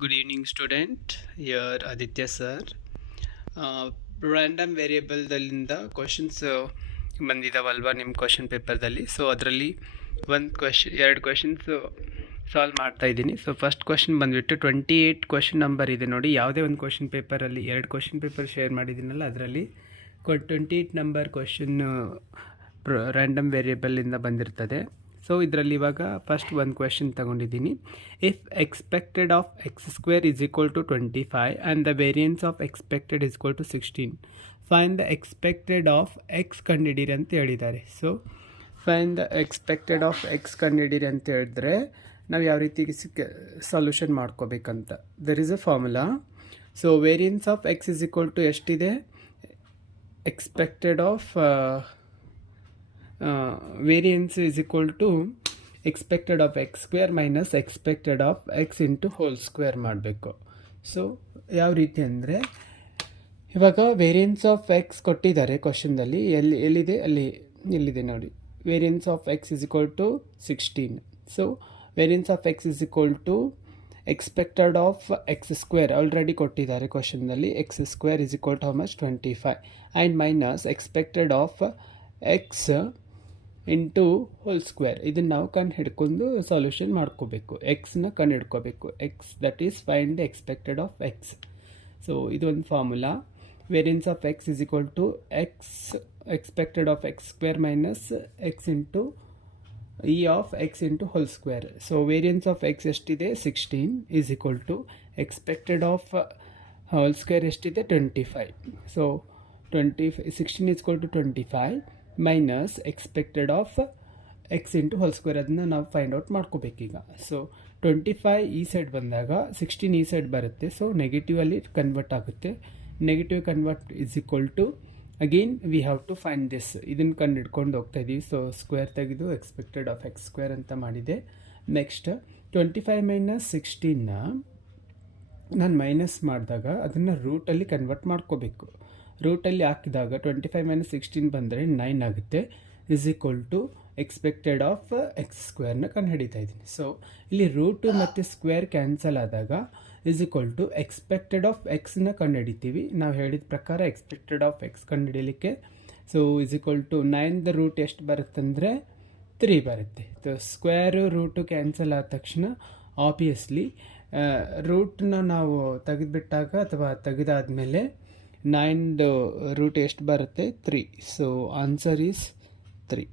Good evening, student. Here Aditya sir. Random ವೇರಿಯೇಬಲ್ದಲ್ಲಿಂದ questions ಬಂದಿದ್ದಾವಲ್ವಾ ನಿಮ್ಮ ಕ್ವಶನ್ ಪೇಪರ್ದಲ್ಲಿ. ಸೊ ಅದರಲ್ಲಿ ಎರಡು ಕ್ವಶನ್ಸ್ ಸಾಲ್ವ್ ಮಾಡ್ತಾ ಇದ್ದೀನಿ. ಸೊ ಫಸ್ಟ್ ಕ್ವಶನ್ ಬಂದುಬಿಟ್ಟು 28 ಕ್ವಶನ್ ನಂಬರ್ ಇದೆ ನೋಡಿ. ಯಾವುದೇ ಒಂದು ಕ್ವಶನ್ ಪೇಪರಲ್ಲಿ ಎರಡು ಕ್ವಶನ್ ಪೇಪರ್ ಶೇರ್ ಮಾಡಿದ್ದೀನಲ್ಲ, ಅದರಲ್ಲಿ 28 ನಂಬರ್ ಕ್ವಶನ್ ರ್ಯಾಂಡಮ್ ವೇರಿಯೇಬಲಿಂದ ಬಂದಿರ್ತದೆ. ಸೊ ಇದರಲ್ಲಿ ಇವಾಗ ಫಸ್ಟ್ ಒಂದು ಕ್ವೆಶನ್ ತಗೊಂಡಿದ್ದೀನಿ. If expected of x square is equal to 25 and the variance of expected is equal to 16, fine the expected of x ಕಂಡಿಡೀರಿ ಅಂತ ಹೇಳಿದ್ದಾರೆ. So fine the expected of x ಕಂಡಿಡೀರಿ ಅಂತ ಹೇಳಿದ್ರೆ ನಾವು ಯಾವ ರೀತಿ ಸೊಲ್ಯೂಷನ್ ಮಾಡ್ಕೋಬೇಕಂತ. There is a formula. So variance of x is equal to ಎಷ್ಟಿದೆ, expected of variance is equal to expected of x square minus expected of x into whole square ಮಾಡಬೇಕು. So ಯಾವ ರೀತಿ ಅಂದರೆ, ಇವಾಗ ವೇರಿಯನ್ಸ್ ಆಫ್ ಎಕ್ಸ್ ಕೊಟ್ಟಿದ್ದಾರೆ ಕ್ವಶನ್ದಲ್ಲಿ. ಎಲ್ಲಿದೆ ನೋಡಿ, variance of x is equal to 16. So variance of x is equal to expected of x square already ಕೊಟ್ಟಿದ್ದಾರೆ ಕ್ವಶನ್ನಲ್ಲಿ. X square is equal to how much, 25, and minus expected of x into whole square. ಇದನ್ನು ನಾವು ಕಂಡು ಹಿಡ್ಕೊಂಡು solution ಮಾಡ್ಕೋಬೇಕು. ಎಕ್ಸ್ನ ಕಂಡು ಹಿಡ್ಕೋಬೇಕು. X that is find the expected of x. So ಇದೊಂದು formula. Variance of x is equal to x expected of x square minus x into E of x into whole square. So variance of x ಎಷ್ಟಿದೆ, 16 is equal to expected of whole square ಎಷ್ಟಿದೆ, 25. So 16 is equal to 25 minus expected of x into whole square. ಅದನ್ನು ನಾವು find out ಮಾಡ್ಕೋಬೇಕೀಗ. So 25 ಈ side ಬಂದಾಗ 16 ಈ side ಬರುತ್ತೆ. So ನೆಗೆಟಿವಲ್ಲಿ convert ಆಗುತ್ತೆ. Negative convert is equal to, again we have to find this. ಇದನ್ನು ಕಂಡು ಹಿಡ್ಕೊಂಡು ಹೋಗ್ತಾ ಇದ್ದೀವಿ. ಸೊ ಸ್ಕ್ವೇರ್ ತೆಗೆದು ಎಕ್ಸ್ಪೆಕ್ಟೆಡ್ ಆಫ್ ಎಕ್ಸ್ ಸ್ಕ್ವೇರ್ ಅಂತ ಮಾಡಿದೆ. ನೆಕ್ಸ್ಟ್ 25 ಮೈನಸ್ 16ನ ನಾನು ಮೈನಸ್ ಮಾಡಿದಾಗ ಅದನ್ನು ರೂಟಲ್ಲಿ ಕನ್ವರ್ಟ್ ಮಾಡ್ಕೋಬೇಕು. ರೂಟಲ್ಲಿ ಹಾಕಿದಾಗ 25 ಮೈನಸ್ 16 ಬಂದರೆ 9 ಆಗುತ್ತೆ. Is equal to expected of x ಸ್ಕ್ವೇರ್ನ ಕಂಡು ಹಿಡಿತಾ ಇದ್ದೀನಿ. ಸೊ ಇಲ್ಲಿ ರೂಟು ಮತ್ತು ಸ್ಕ್ವೇರ್ ಕ್ಯಾನ್ಸಲ್ ಆದಾಗ is equal to expected of ಎಕ್ಸ್ನ ಕಂಡು ಹಿಡಿತೀವಿ. ನಾವು ಹೇಳಿದ ಪ್ರಕಾರ ಎಕ್ಸ್ಪೆಕ್ಟೆಡ್ ಆಫ್ ಎಕ್ಸ್ ಕಂಡು ಹಿಡಿಲಿಕ್ಕೆ. ಸೊ ಇಸ್ ಈಕ್ವಲ್ ಟು 9ದ ರೂಟ್ ಎಷ್ಟು ಬರುತ್ತಂದರೆ 3 ಬರುತ್ತೆ. ಸೊ ಸ್ಕ್ವೇರು ರೂಟು ಕ್ಯಾನ್ಸಲ್ ಆದ ತಕ್ಷಣ ಆಬ್ವಿಯಸ್ಲಿ ರೂಟ್ನ ನಾವು ತೆಗೆದುಬಿಟ್ಟಾಗ ಅಥವಾ ತೆಗೆದಾದ್ಮೇಲೆ 9ದು ರೂಟ್ ಎಷ್ಟು ಬರುತ್ತೆ, 3. So answer is 3.